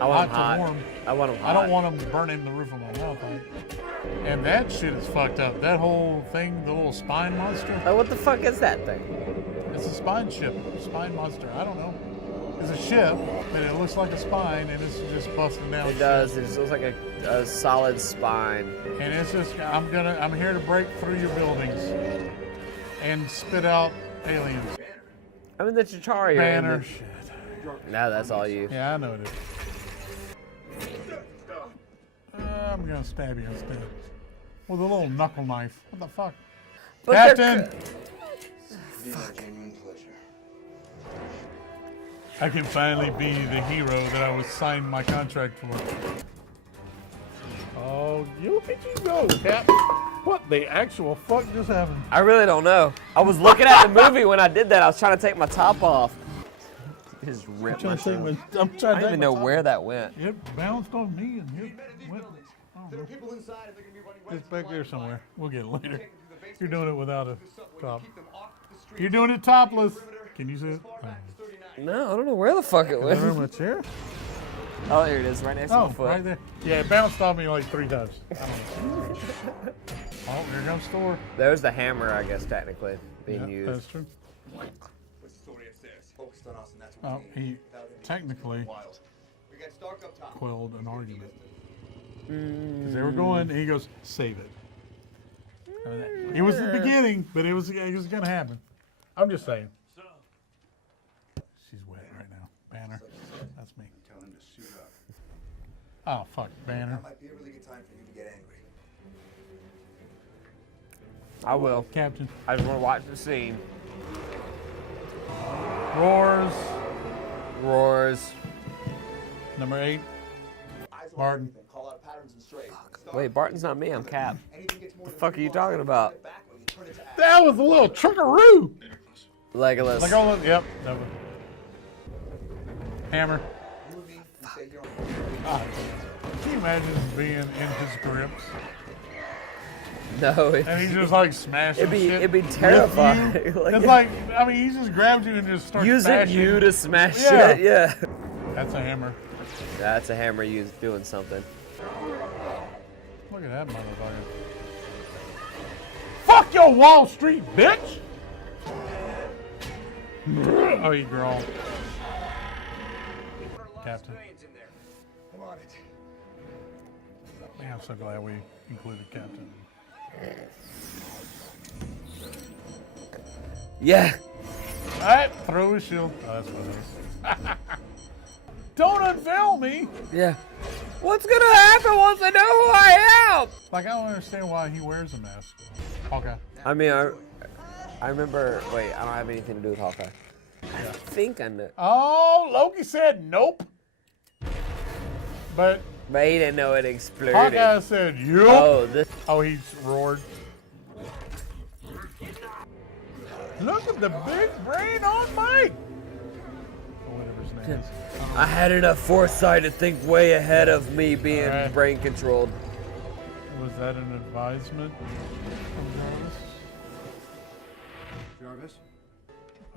I want them Hot hot. to warm. I want them hot. I don't want them burning the roof of my mouth. And that shit is fucked up. That whole thing, the little spine monster. Like, what the fuck is that thing? It's a spine ship, spine monster. I don't know. It's a ship, but it looks like a spine, and it's just busting down. It does. It just looks like a solid spine. And it's just, I'm here to break through your buildings and spit out aliens. I mean, the Chitauri. Banner. Shit. No, that's all you. Yeah, I know it is. I'm gonna stab you instead with a little knuckle knife. What the fuck, But they're Captain? Fuck. Genuine pleasure. I can finally be the hero that I was signed my contract for. Oh, you think you know, Cap? What the actual fuck just happened? I really don't know. I was looking at the movie when I did that. I was trying to take my top off. Just ripped my shirt. I'm I don't even know where that went. It bounced on me and hit. Went, I don't know. It's back there somewhere. We'll get it later. You're doing it without a top. You're doing it topless. Can you see it? No, I don't know where the fuck it Is there went. a chair? Oh, here it is, right next to Oh, my foot. right there. Yeah, it bounced off me like 3 times. I don't know. Oh, here comes Thor. There's the hammer, I guess, technically being Yeah, used. that's true. What's the story upstairs? Focused on us, and that's Oh, we need. he technically Wild. We got Stark up top. quelled an argument. Because they were going, and he goes, save it. It was the beginning, but it was going to happen. I'm just saying. She's wet right now. Banner. That's me. Tell him to suit up. Oh, fuck, Banner. Might be a really good time for you to get angry. I will. Captain. I just want to watch the scene. Roars. Roars. Number 8. Barton. Call out patterns and strays. Wait, Barton's not me. I'm Cap. The fuck are you talking about? That was a little trickaroo. Legolas. Like all of, yep. That was. Hammer. Can you imagine being in his grips? No. And he's just like smashing shit It'd be with terrifying. you. Like- It's like, I mean, he just grabs you and just starts Using smashing. you to smash Yeah. shit. Yeah. That's a hammer. That's a hammer used doing something. Look at that motherfucker. Fuck your Wall Street, bitch! Oh, you girl. Captain. I'm on it. Man, I'm so glad we included Captain. Yeah. Alright, throw his shield. Oh, that's what it is. Don't unveil me! Yeah. What's gonna happen once I know who I am? Like, I don't understand why he wears a mask. Okay. I mean, I remember. Wait, I don't have anything to do with Hawkeye. I think I know. Oh, Loki said nope. But But he didn't know it exploded. Hawkeye said yup. Oh, this. Oh, he roared. Look at the big brain on Mike. Or whatever his name is. I had enough foresight to think way ahead of me being Alright. brain controlled. Was that an advisement from Jarvis? Jarvis?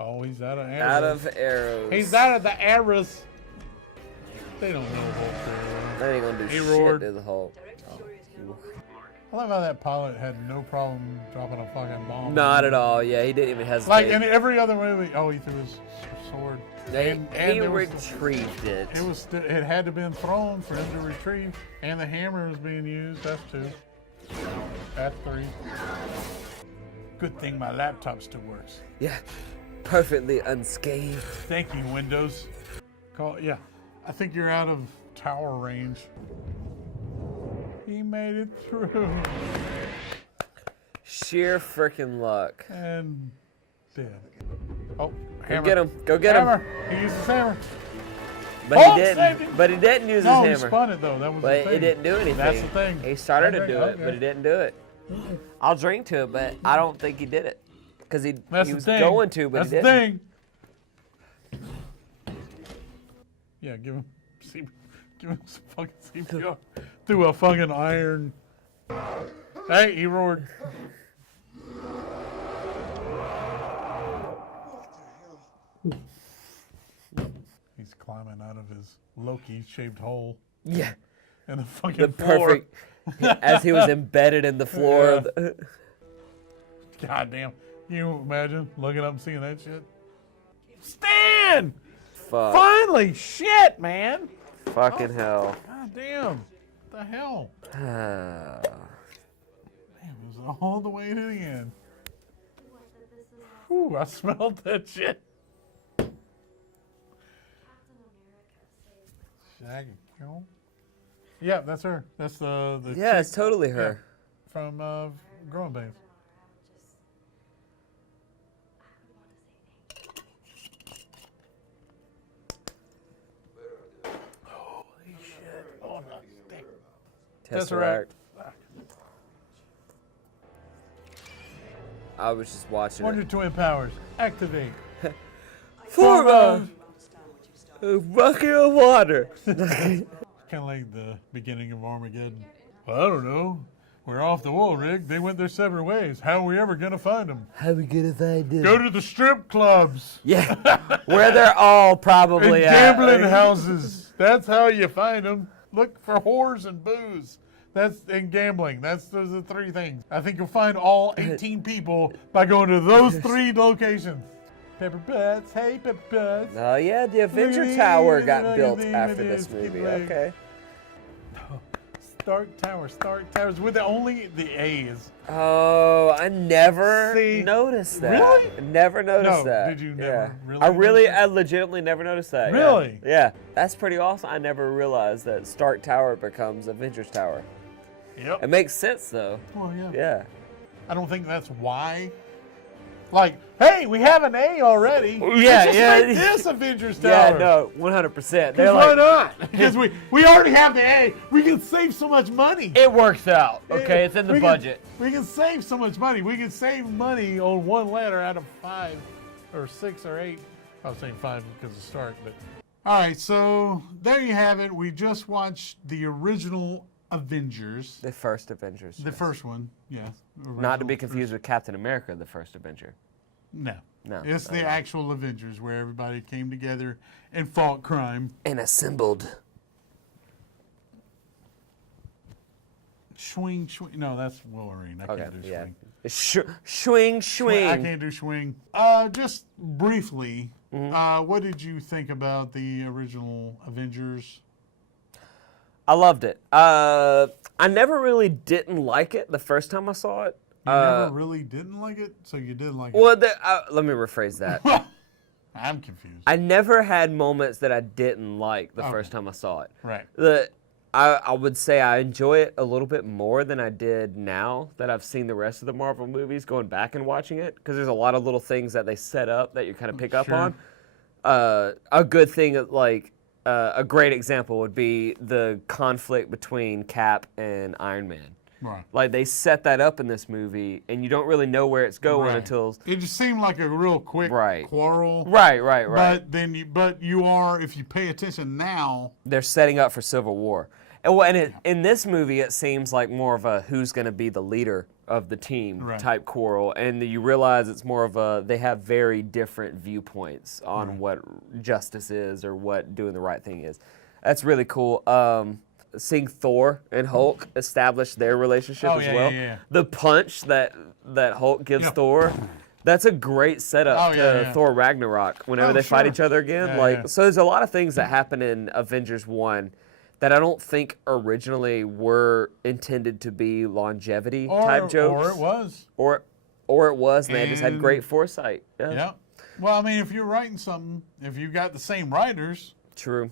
Oh, he's out of arrows. Out of arrows. He's out of the arrows. They don't know Hulk very That ain't gonna do He shit roared. to the Hulk. well. I love how that pilot had no problem dropping a fucking bomb. Not at all. Yeah, he didn't even hesitate. Like in every other movie, oh, he threw his sword. he there was- retrieved it. It had to been thrown for him to retrieve, and the hammer was being used. That's 2. That's 3. Good thing my laptop still works. Yeah, perfectly unscathed. Thank you, Windows. Yeah, I think you're out of tower range. He made it through. Sheer freaking luck. And dead. Oh, Go hammer. get him. Go get him. Hammer. He used his hammer. But Hulk he saved didn't. him. But he didn't use No, he his hammer. spun it though. That was But the thing. it didn't do anything. That's the thing. He started to Okay, do it, okay. but he didn't do it. I'll drink to it, but I don't think he did it. Because he That's was the thing. going to, but That's he the didn't. thing. Yeah, give him some fucking CPR through a fucking iron. Hey, he roared. He's climbing out of his Loki-shaped hole Yeah. in the fucking The floor. perfect. As he was embedded in the floor of the. God damn. Can you imagine looking up and seeing that shit? Stan! Fuck. Finally! Shit, man! Fucking hell. God damn. What the hell? Ah. Damn, it was all the way to the end. Whew, I smelled that shit. Shaggy. Yeah, that's her. That's the Yeah, chick it's totally her. from Growing Pains. Holy shit. Oh, no. Tesseract. I was just watching Wonder it. Twin Powers. Activate. For a bucket of water. Kind of like the beginning of Armageddon. Well, I don't know. We're off the wall, Rick. They went their separate ways. How are we ever going to find them? How we gonna find them? Go to the strip clubs Yeah, where they're all and probably at. gambling houses. That's how you find them. Look for whores and booze. That's and gambling. Those are the three things. I think you'll find all 18 people by going to those three locations. Pepper Potts. Hey, Pepper Potts. Oh yeah, the Avenger Look at Tower these, got look at built these, after it this is, movie. keep legs. Okay. Stark Towers. With the A's. Oh, I never See, noticed that. really? Never noticed No, that. did you Yeah. never really notice that? I legitimately never noticed that. yeah. Really? Yeah. That's pretty awesome. I never realized that Stark Tower becomes Avengers Tower. Yep. It makes sense though. Well, yeah. Yeah. I don't think that's why. Like, hey, we have an A already. Yeah, Let's just yeah. make this Avengers Yeah, Tower. no, 100%. They're Because why like, not? Because we already have the A. We can save so much money. it works out. Okay, Yeah, it's in the we budget. we can save so much money. We can save money on one letter out of 5 or 6 or 8. I was saying 5 because of Stark, but. All right, so there you have it. We just watched the original Avengers. The first Avengers. The first one, yeah. Not to be Original confused with Captain America, the first Avenger. No. No. It's the actual Avengers where everybody came together and fought crime. And assembled. Swing. No, that's Wolverine. I Okay, can't do yeah. swing. Swing. I can't do swing. Just briefly, what did you think about the original Avengers? I loved it. I never really didn't like it the first time I saw it. You never really didn't like it, so you did like Well, let me rephrase that. it. I'm confused. I never had moments that I didn't like the first time I saw it. Right. I would say I enjoy it a little bit more than I did now that I've seen the rest of the Marvel movies, going back and watching it, because there's a lot of little things that they set up that you kind of pick up Sure. on. A good thing, like a great example would be the conflict between Cap and Iron Man. Right. Like they set that up in this movie, and you don't really know where it's going Right. until. It just seemed like a real quick Right. quarrel. Right. But you are, if you pay attention now. They're setting up for Civil War. And in this movie, it seems like more of a who's going to be the leader of the team Right. type quarrel, and you realize it's more of a they have very different viewpoints on what justice is or what doing the right thing is. That's really cool. Seeing Thor and Hulk establish their relationship as well. Yeah. The punch that Hulk gives Yeah. Thor. That's a great setup to Thor Ragnarok whenever they fight sure. each other again. Yeah. So there's a lot of things that happen in Avengers 1 that I don't think originally were intended to be longevity type jokes. Or it was. Or it was, and they just had And- great foresight. Yeah. Well, I mean, if you're writing something, if you got the same writers, True.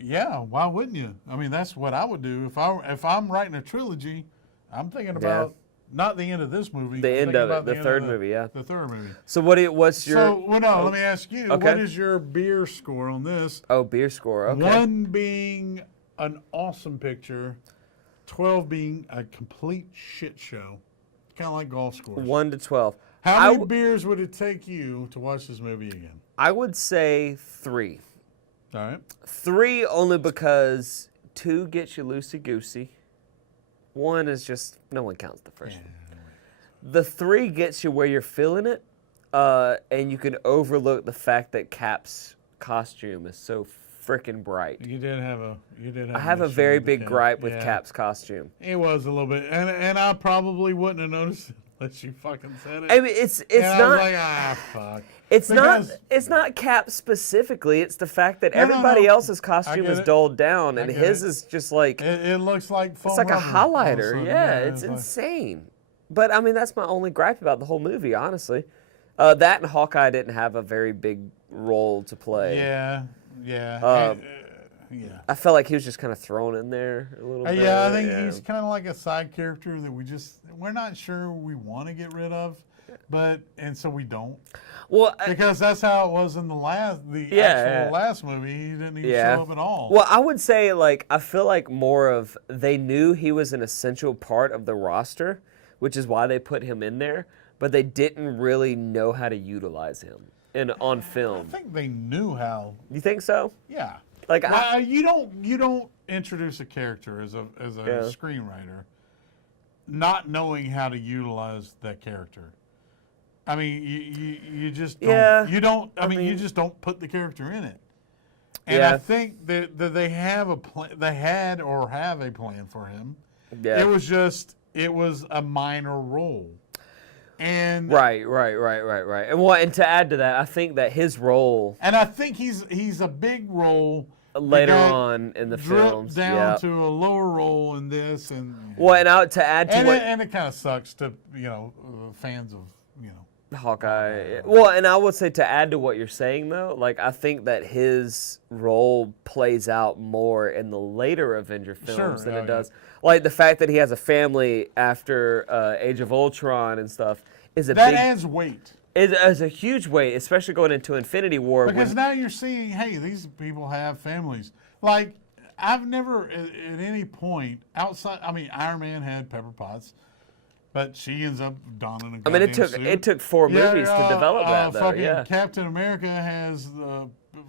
Yeah, why wouldn't you? I mean, that's what I would do if I'm writing a trilogy. I'm thinking about not the end of this movie. The I'm end thinking of it, about the end third of movie, yeah. The third movie. So what's your? So let me ask you. Okay. What is your beer score on this? Oh, beer score. Okay. 1 being an awesome picture, 12 being a complete shit show. Kind of like golf scores. 1 to 12. How many beers would it take you to watch this movie again? I would say 3. All right. 3 only because 2 gets you loosey goosey. 1 is just no one counts the first one. The 3 gets you where you're feeling it, and you can overlook the fact that Cap's costume is so freaking bright. You did have a. I have a very big gripe with Cap's costume. It was a little bit, and I probably wouldn't have noticed it unless you fucking said it. I mean, it's and not. I was like, fuck. It's not Cap specifically. It's the fact that everybody else's costume is dulled down, and his is just like it looks like foam it's like a rubber highlighter. also. Yeah, it's like- insane. But I mean, that's my only gripe about the whole movie, honestly. That and Hawkeye didn't have a very big role to play. Yeah. Yeah. I felt like he was just kind of thrown in there a little bit. Yeah, I think he's kind of like a side character that we're not sure we want to get rid of, and so we don't. Well, because that's how it was in the actual last movie. He didn't even show up at all. Well, I would say I feel like more of they knew he was an essential part of the roster, which is why they put him in there, but they didn't really know how to utilize him on film. I think they knew how. You think so? Yeah. You don't introduce a character as a screenwriter not knowing how to utilize that character. I mean, you just don't. Yeah, you don't. I mean, you just don't put the character in it. And I think that they have a plan. They had or have a plan for him. Yeah. It was a minor role. And right. And to add to that, I think that his role, and I think he's a big role later on in the films, down to a lower role in this, and to add to and it kind of sucks to fans of Hawkeye. Well, and I would say to add to what you're saying though, I think that his role plays out more in the later Avenger films than it does. Like the fact that he has a family after Age of Ultron and stuff that adds weight. It is a huge weight, especially going into Infinity War. Because now you're seeing, hey, these people have families. Like I've never at any point outside. I mean, Iron Man had Pepper Potts. But she ends up donning a goddamn suit. It took 4 movies to develop that, though. Fucking Captain America has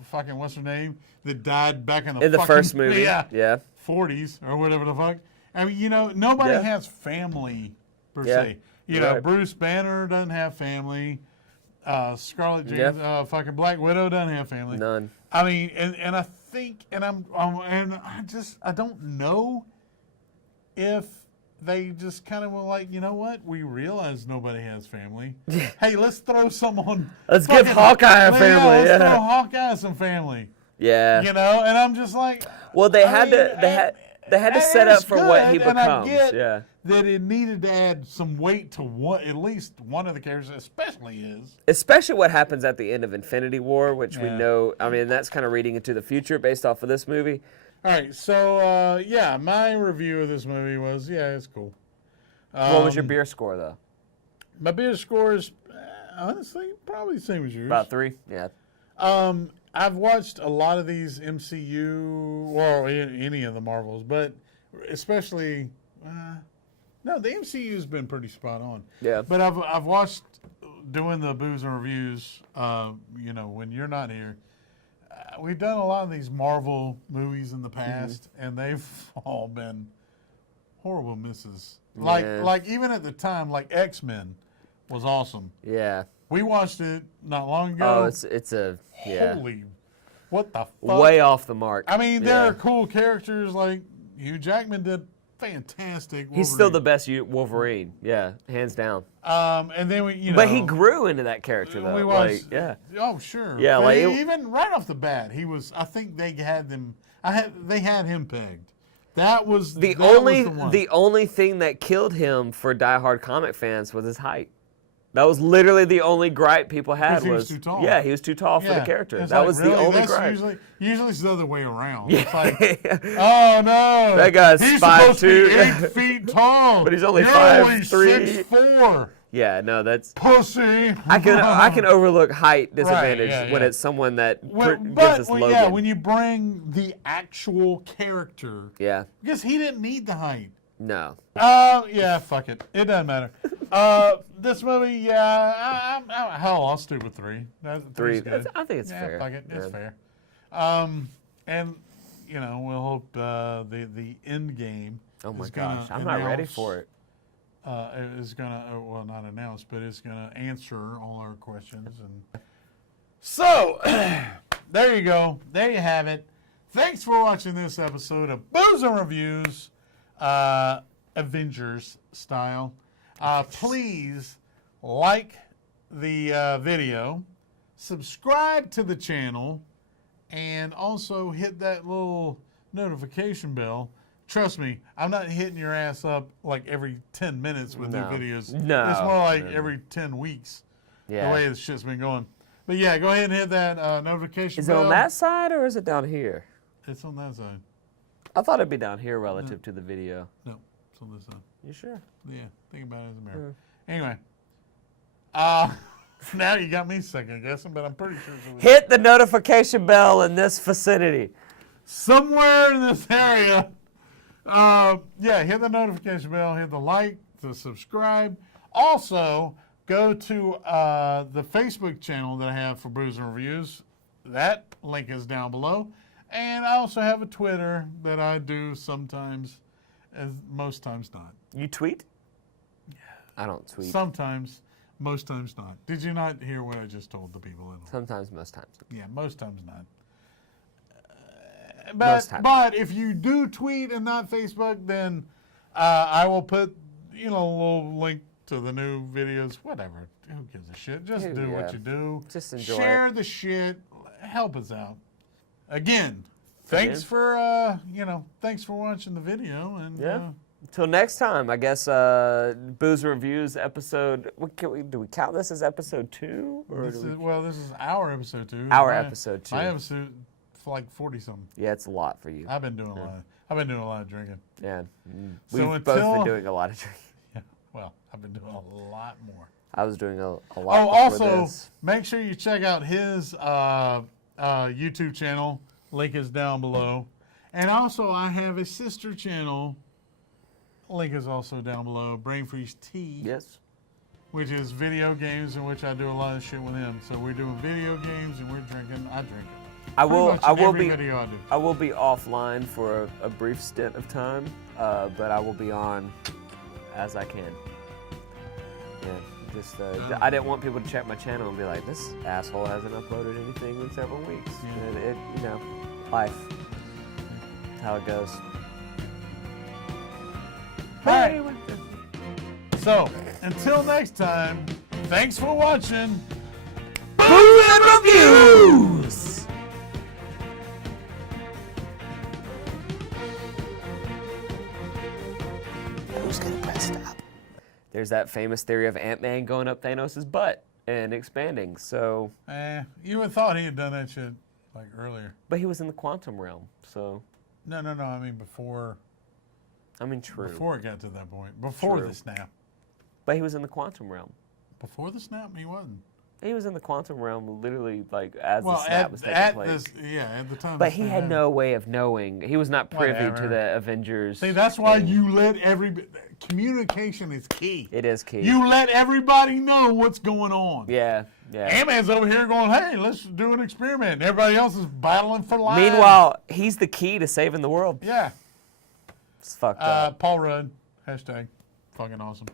fucking what's her name that died back in the first movie. 40s or whatever the fuck. I mean, nobody has family per se. Bruce Banner doesn't have family. Scarlett James, fucking Black Widow doesn't have family. None. I mean, and I think, and I don't know if they just kind of were like, you know what? We realize nobody has family. Hey, let's throw some on. Let's give Hawkeye a family. Let's throw Hawkeye some family. Yeah. And I'm just like. Well, they had to set up for what he becomes. And I get that it needed to add some weight to at least one of the characters, especially what happens at the end of Infinity War, which we know. I mean, that's kind of reading into the future based off of this movie. All right, so my review of this movie was it's cool. What was your beer score though? My beer score is honestly probably the same as yours. About 3, yeah. I've watched a lot of these MCU, any of the Marvels, but especially the MCU's been pretty spot on. Yeah. But I've watched doing the booze and reviews. When you're not here. We've done a lot of these Marvel movies in the past, and they've all been horrible misses. Like even at the time, like X-Men was awesome. Yeah. We watched it not long ago. Oh, it's holy, what the fuck? Way off the mark. I mean, there are cool characters like Hugh Jackman did fantastic. Wolverine. He's still the best Wolverine. Yeah, hands down. And then but he grew into that character though. We watched, Oh, sure. Yeah, but even right off the bat, he was. I think they had them. They had him pegged. That was the only thing that killed him for diehard comic fans was his height. That was literally the only gripe people had. Because he was too tall. Yeah, he was too tall for the Yeah. character. It's That like, was the really? only That's gripe. Usually it's the other way around. Yeah. It's like, oh no, That guy's he's 5'2". supposed to be 8 feet tall, But he's only You're 5'3". 6'4". Yeah, no, that's. Pussy. I can overlook height disadvantage yeah, when yeah. it's someone that gives us Logan. Yeah, when you bring the actual character, Yeah. because he didn't need the height. No. Yeah, fuck it. It doesn't matter. This movie, yeah, hell, I'll stick with 3. Three. Three's good. I think it's Yeah, fair. fuck it. It's Yeah. fair. And you know, we'll hope the end game. Oh my is gonna gosh, I'm not ready announce- for it. Is gonna well, not announce, but it's gonna answer all our questions. And so there you go. There you have it. Thanks for watching this episode of Booze and Reviews, Avengers style. Please like the video, subscribe to the channel, and also hit that little notification bell. Trust me, I'm not hitting your ass up like every 10 minutes with new videos. No. It's more like every 10 weeks, Yeah. the way this shit's been going. But yeah, go ahead and hit that notification Is it bell. on that side or is it down here? It's on that side. I thought it'd be down here relative to the video. No, it's on this side. You sure? Yeah, think about it as a mirror. Anyway, now you got me second guessing, but I'm pretty sure it's over Hit the notification bell in this vicinity. somewhere in this area. Yeah, hit the notification bell, hit the like, the subscribe. Also, go to the Facebook channel that I have for Brews and Reviews. That link is down below. And I also have a Twitter that I do sometimes, as most times not. You tweet? I don't tweet. Sometimes, most times not. Did you not hear what I just told the people? Sometimes, most times. Yeah, most times not. Most times. But if you do tweet and not Facebook, then I will put, a little link to the new videos. Whatever. Who gives a shit? Just do what you do. Just enjoy Share the shit. Help us out. Again, thanks for thanks for watching the video. And Yeah. Until next time, I guess Booze Reviews episode. Do we count this as episode 2? Or this is our episode 2. Our episode 2. My episode for like 40 something. Yeah, it's a lot for you. I've been doing a lot. I've been doing a lot of drinking. Yeah. So We've both until- been doing a lot of drinking. Yeah. Well, I've been doing a lot more. I was doing a lot Oh, before also, this. make sure you check out his YouTube channel. Link is down below. And also, I have a sister channel. Link is also down below. BrainFreeze-T. Yes. Which is video games in which I do a lot of shit with him. So we're doing video games and we're drinking. I drink it. I will every be video I do. I will be offline for a brief stint of time, but I will be on as I can. Yeah, just I didn't want people to check my channel and be like, this asshole hasn't uploaded anything in several weeks. Yeah. And life, how it goes. All right. So, until next time, thanks for watching. Booze and Reviews! Who's gonna press stop? There's that famous theory of Ant-Man going up Thanos' butt and expanding, so... You would have thought he had done that shit like earlier. But he was in the quantum realm, so... No. I mean before. I mean, true. Before it got to that point. Before True. the snap. But he was in the quantum realm. Before the snap, he wasn't. He was in the quantum realm literally like as Well, the snap was taking place. at the time. But the he snap had happened. no way of knowing. He was not privy to Whatever. the Avengers. See, that's why thing. you let communication is key. It is key. You let everybody know what's going on. Yeah. Ant-Man's over here going, hey, let's do an experiment. And everybody else is battling for life. Meanwhile, he's the key to saving the world. Yeah. It's fucked up. Paul Rudd, #, fucking awesome.